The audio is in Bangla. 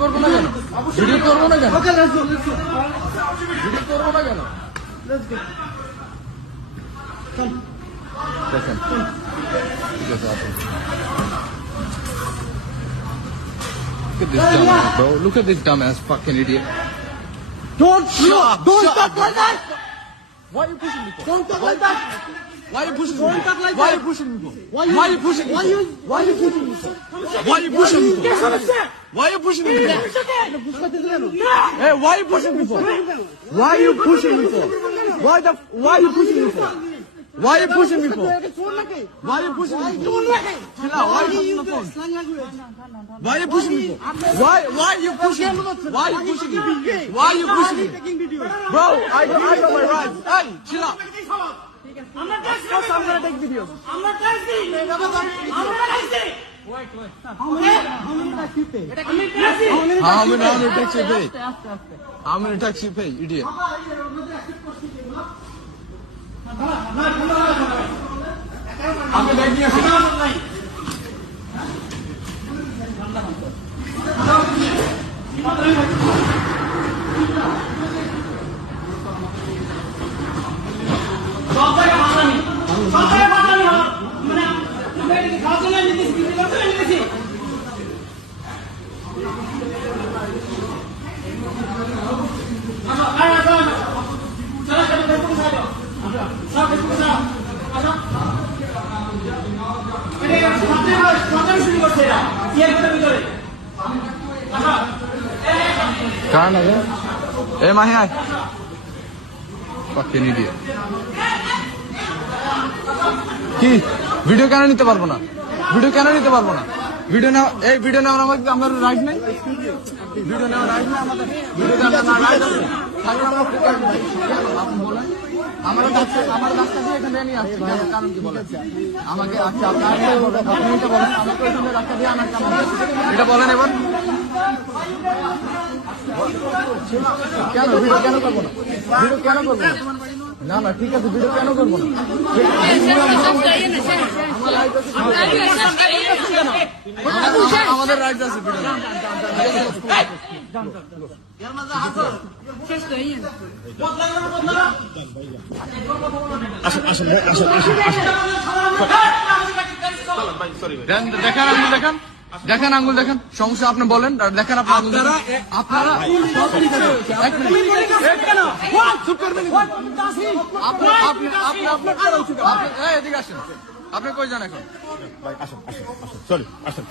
করবো না কেন? ভিডিও করবো না কেন? ভিডিও করবো না কেন? দেখেন ঠিক আছে আপনি Look at this dumbass, bro. Look at this dumbass fucking idiot. Don't talk like that. Why are you pushing me for? Don't talk like that. Why are you pushing me? Don't talk like Why are that. you pushing me for? Why you pushing me? Why you pushing me? Why are you pushing me for? Why are you pushing me for? Hey, why are you pushing me for? Why are you pushing me for? Why are you pushing me for? Why are you pushing me for? Why are you pushing me for? Chill out. Why are you pushing the phone? Why are you pushing me for? Why are you pushing me? Why are you pushing me? Why are you pushing me? Bro, I know my rights. Hey, chill out. I'm gonna take videos. I'm not taxi. Wait. How many tax you pay? How many tax you pay? How many tax you pay, idiot? আমি দেখি আসি কারণ আছে এ মাহি আয় fucking idiot কি ভিডিও কেন নিতে পারবো না ভিডিও কেন নিতে পারবো না ভিডিও না এই ভিডিও নেওয়ার আমাদের রাইট নেই ভিডিও নেওয়ার রাইট নেই আমাদের ভিডিও নেওয়ার রাইট আছে তাহলে আমরা আপনি বলেন আমার রাস্তা দিয়ে এখানে নিয়ে আসছি কারণ কি বলেন আমাকে আচ্ছা আপনি এটা বলেন আমাকে এখানে রাস্তা দিয়ে আনার কারণ এটা বলেন এবার কেন ভিডিও কেন করবো না ভিডিও কেন করবো না না ঠিক আছে ভিডিও কেন করবো না আমাদের রাইট আছে ভিডিও দেখেন আঙ্গুল দেখেন সমস্যা আপনি বলেন দেখেন আপনার আঙ্গুল আপনারা এদিকে আসেন আপনি কই যান এখন আসেন সরি আসেন